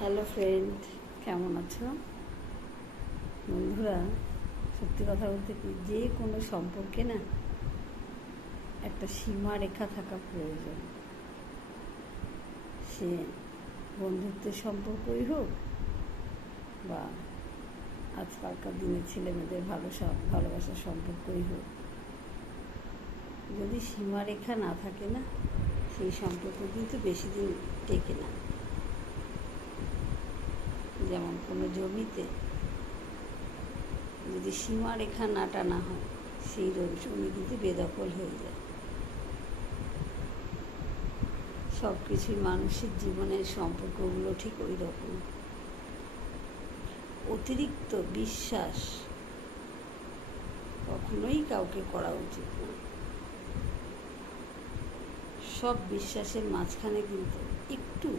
Hello friend, কেমন আছো বন্ধুরা? সত্যি কথা বলতে কি, যে কোনো সম্পর্কে না একটা সীমা রেখা থাকা প্রয়োজন। সে বন্ধুত্বের সম্পর্কই হোক বা আজকালকার দিনে ছেলেমেয়েদের ভালোবাসার সম্পর্কই হোক, যদি সীমারেখা না থাকে না, সেই সম্পর্ক কিন্তু বেশি দিন টেকে না। যেমন কোনো জমিতে যদি সীমারেখা না টানা হয়, সেই জমি কিন্তু বেদখল হয়ে যায়। সব কিছুই মানুষের জীবনের সম্পর্কগুলো ঠিক ওই রকম। অতিরিক্ত বিশ্বাস কখনোই কাউকে করা উচিত না। সব বিশ্বাসের মাঝখানে কিন্তু একটু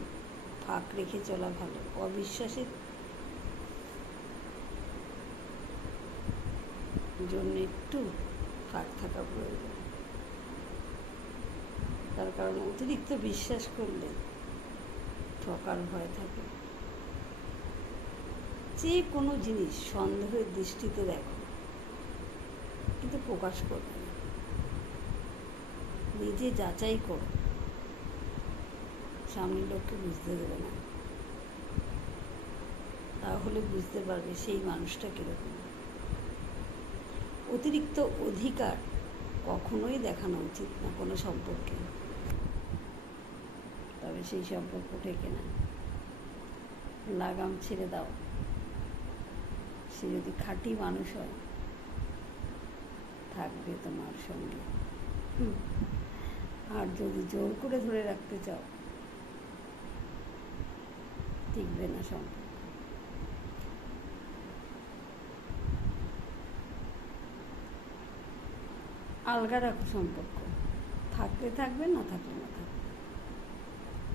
ফাঁক রেখে চলা ভালো। অবিশ্বাসের জন্য একটু ফাঁক থাকা প্রয়োজন। তার কারণ অতিরিক্ত বিশ্বাস করলে ঠকার ভয় থাকে। যে কোনো জিনিস সন্দেহের দৃষ্টিতে দেখো, কিন্তু প্রকাশ করবে না। নিজে যাচাই করো, সামনের লোককে বুঝতে দেবে না। তাহলে বুঝতে পারবে সেই মানুষটা কীরকম। অতিরিক্ত অধিকার কখনোই দেখানো উচিত না কোনো সম্পর্কে, তবে সেই সম্পর্ক টেকে না। লাগাম ছেড়ে দাও। সে যদি খাঁটি মানুষ হয়, থাকবে তোমার সঙ্গে। আর যদি জোর করে ধরে রাখতে চাও, টিকবে না সম্পর্ক। আলগা রাখো সম্পর্ক। থাকলে থাকবে, না থাকলে না থাকবে।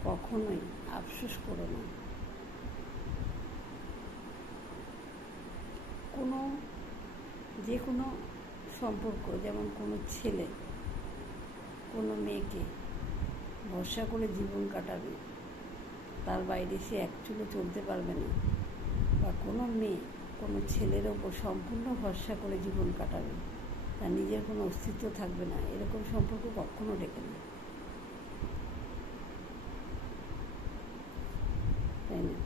কখনোই আফসোস করো না। যে কোনো সম্পর্ক, যেমন কোনো ছেলে কোনো মেয়েকে ভরসা করে জীবন কাটাবে, তার বাইরে সে এক চুলো চলতে পারবে না। বা কোনো মেয়ে কোনো ছেলের ওপর সম্পূর্ণ ভরসা করে জীবন কাটাবে, তার নিজের কোনো অস্তিত্ব থাকবে না, এরকম সম্পর্ক কখনো ডেকে না, তাই না?